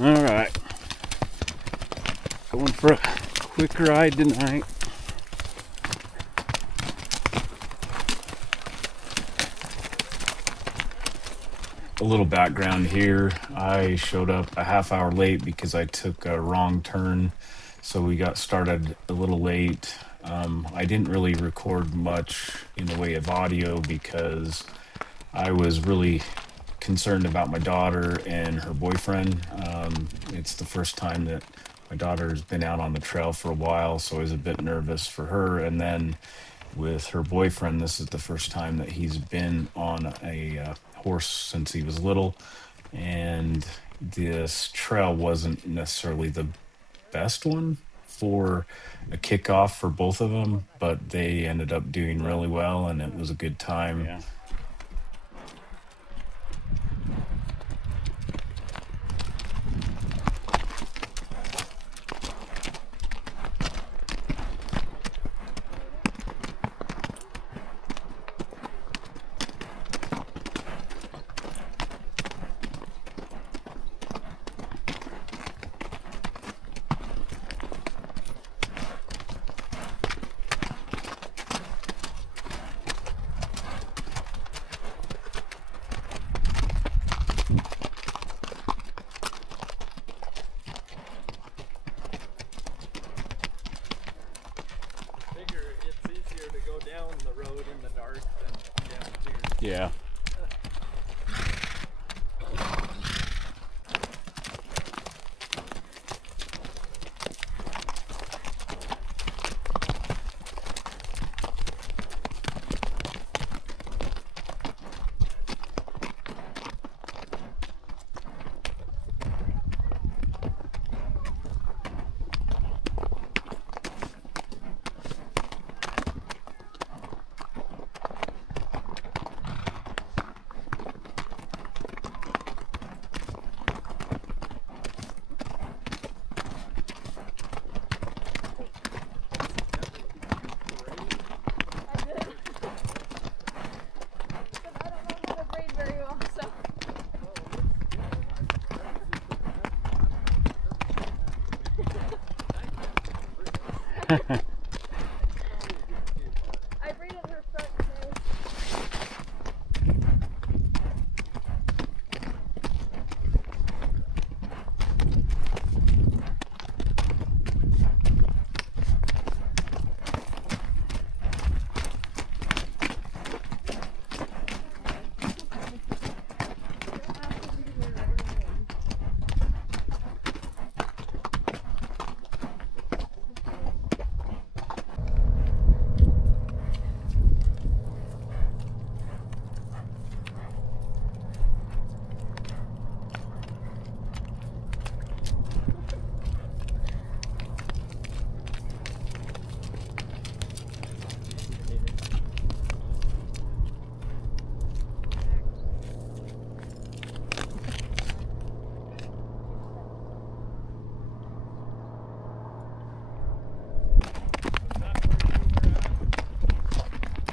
All right, going for a quick ride tonight. A little background here. I showed up a half hour late because I took a wrong turn, so we got started a little late. I didn't really record much in the way of audio because I was really concerned about my daughter and her boyfriend. It's the first time that my daughter's been out on the trail for a while, so I was a bit nervous for her. And then with her boyfriend, this is the first time that he's been on a horse since he was little. And this trail wasn't necessarily the best one for a kickoff for both of them, but they ended up doing really well, and it was a good time. Yeah. Down the road in the dark than down here. Yeah. I braided her front today.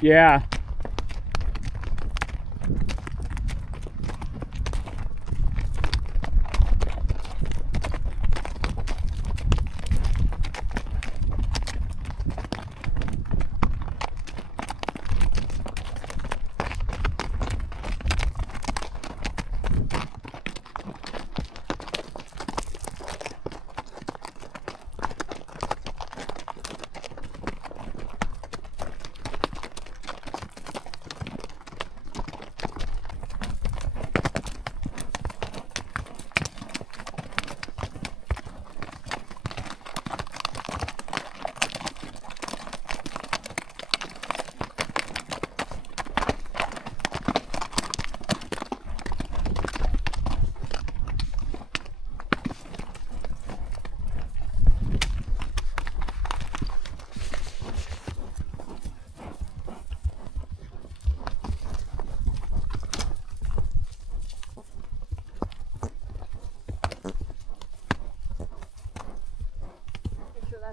Yeah.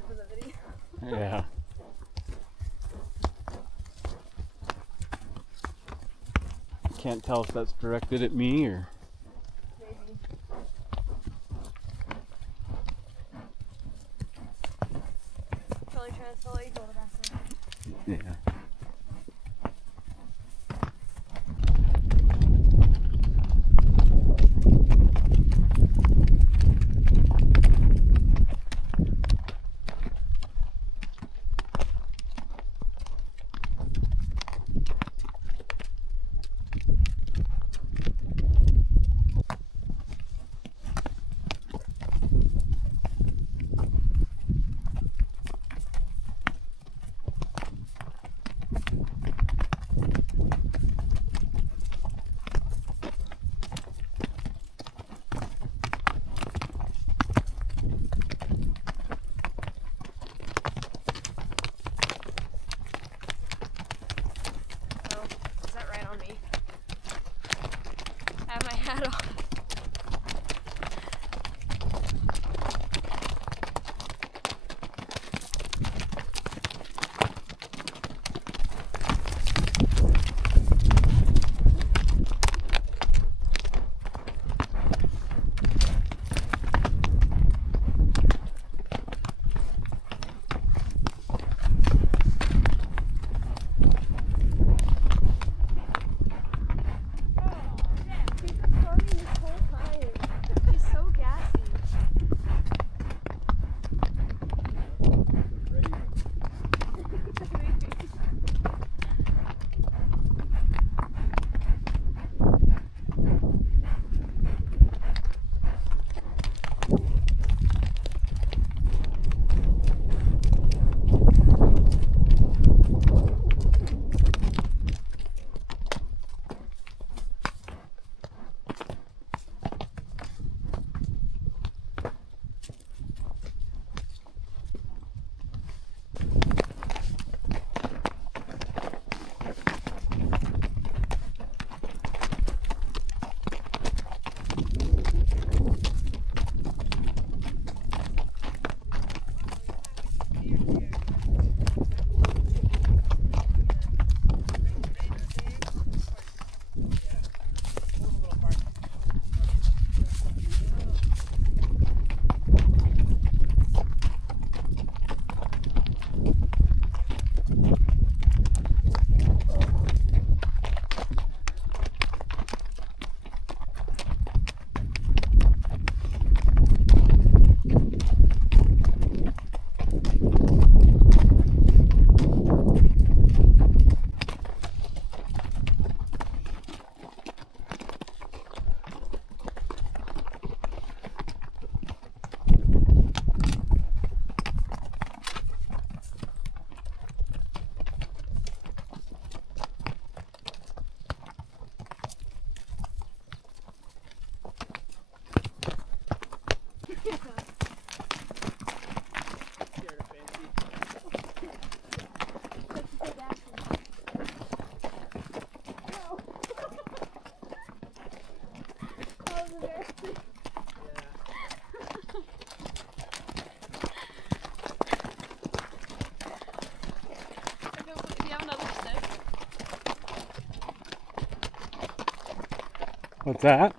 For the video. Yeah. Can't tell if that's directed at me or. Maybe. hat on. He's been storming this whole time. He's so gassy. What's that?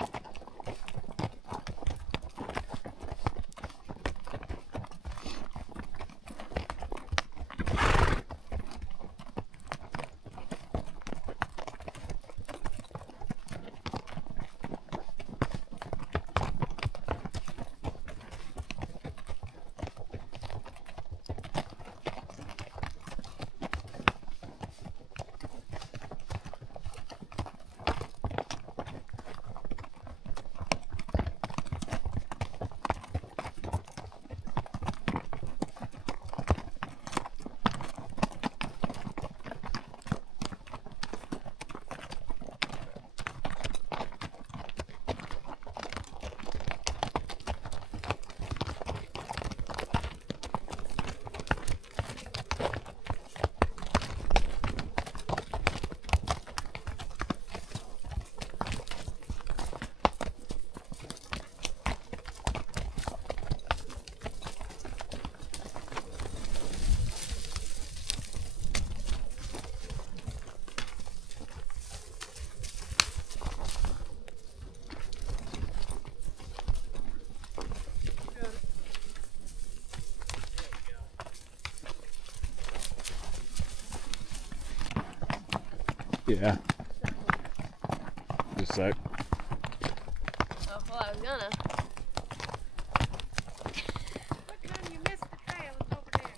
Yeah. Just a sec. Oh, well, I was gonna. Look, Mom, you missed the trail. It's over there.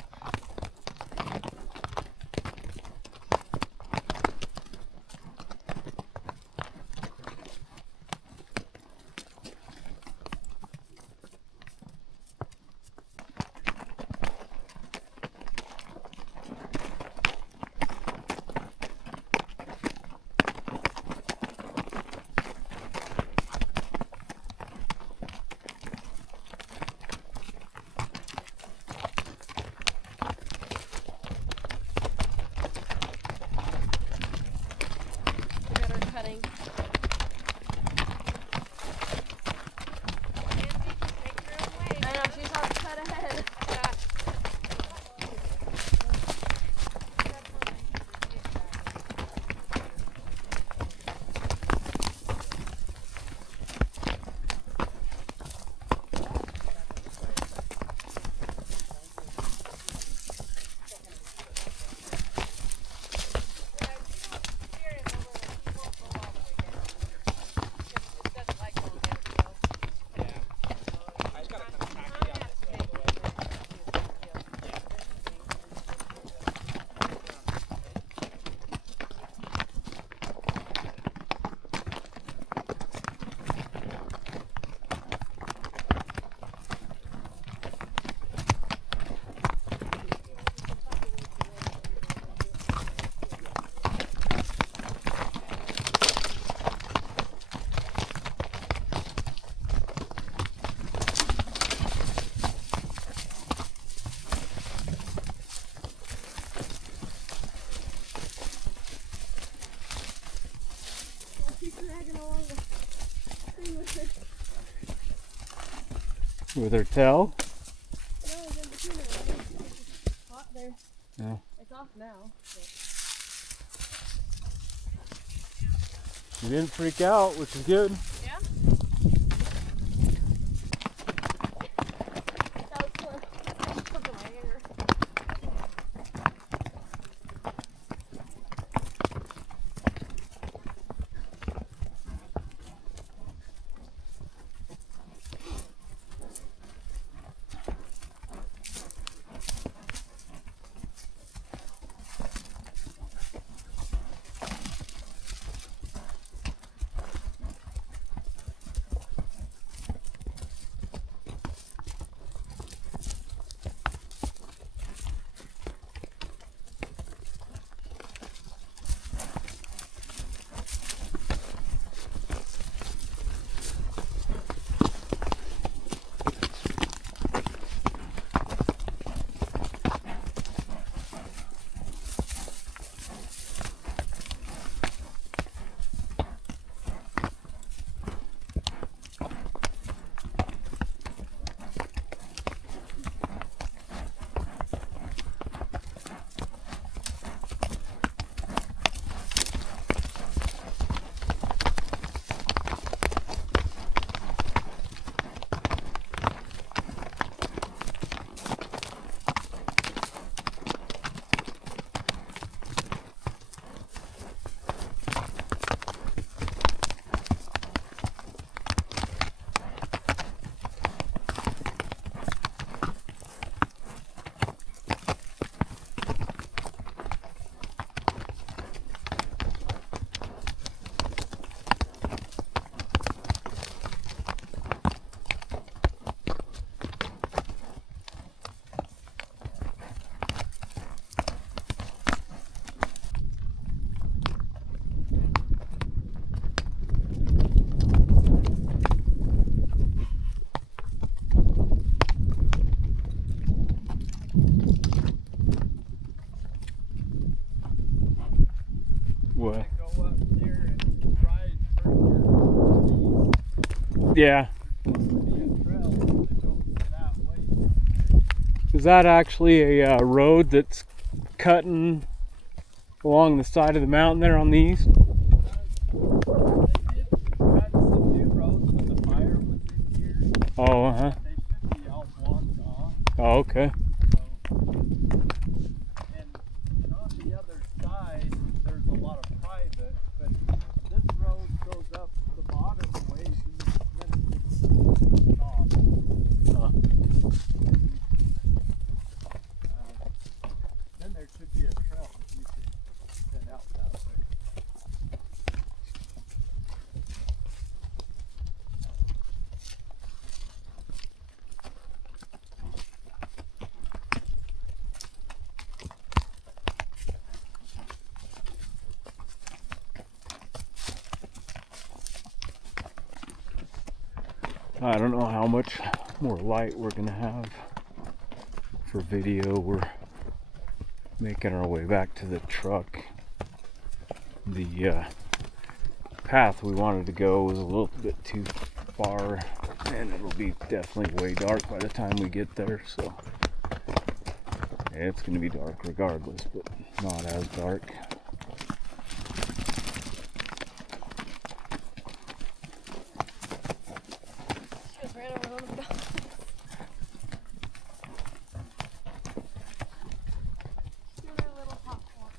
walking along the thing with her. With her tail? No, it's in between her legs. It's hot there. Yeah. It's off now. But You didn't freak out, which is good. yeah. That was fun. Look at my hair. What? Go up here and ride further east. Yeah. There's supposed to be a trail that goes that way. Is that actually a road that's cutting along the side of the mountain there on the east? They did cut some new roads when the fire was in here. Oh, uh-huh. They should be all blocked off. Oh, okay. So, and on the other side, there's a lot of private, but this road goes up the bottom a ways and then it stops. Then there should be a trail that you could head out that way. I don't know how much more light we're gonna have for video. We're making our way back to the truck. The path we wanted to go was a little bit too far, and it'll be definitely way dark by the time we get there, so yeah, it's gonna be dark regardless, but not as dark. She just ran over one of the dogs. Doing her little hop walk.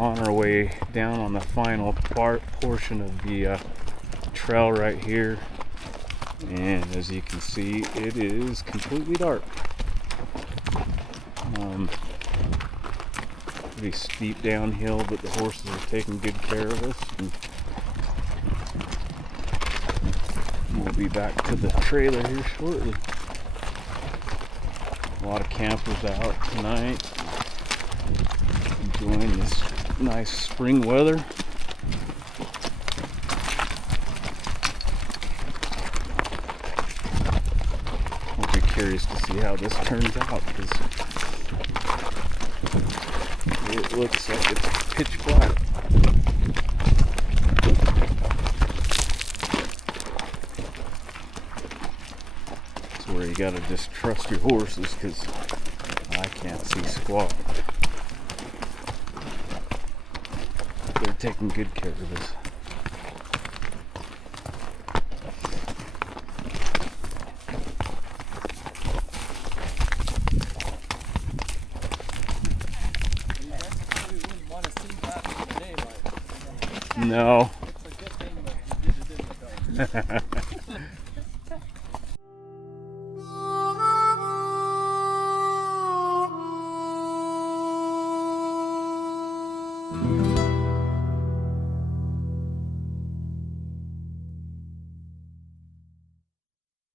on our way down on the final portion of the trail right here, and as you can see, it is completely dark. Pretty steep downhill, but the horses are taking good care of us, and we'll be back to the trailer here shortly. A lot of campers out tonight, enjoying this nice spring weather. I'll be curious to see how this turns out, because it looks like it's pitch black. That's where you gotta just trust your horses, because I can't see squat. They're taking good care of us. We wouldn't want to see that in the daylight. No. It's a good thing that you did it in the dark.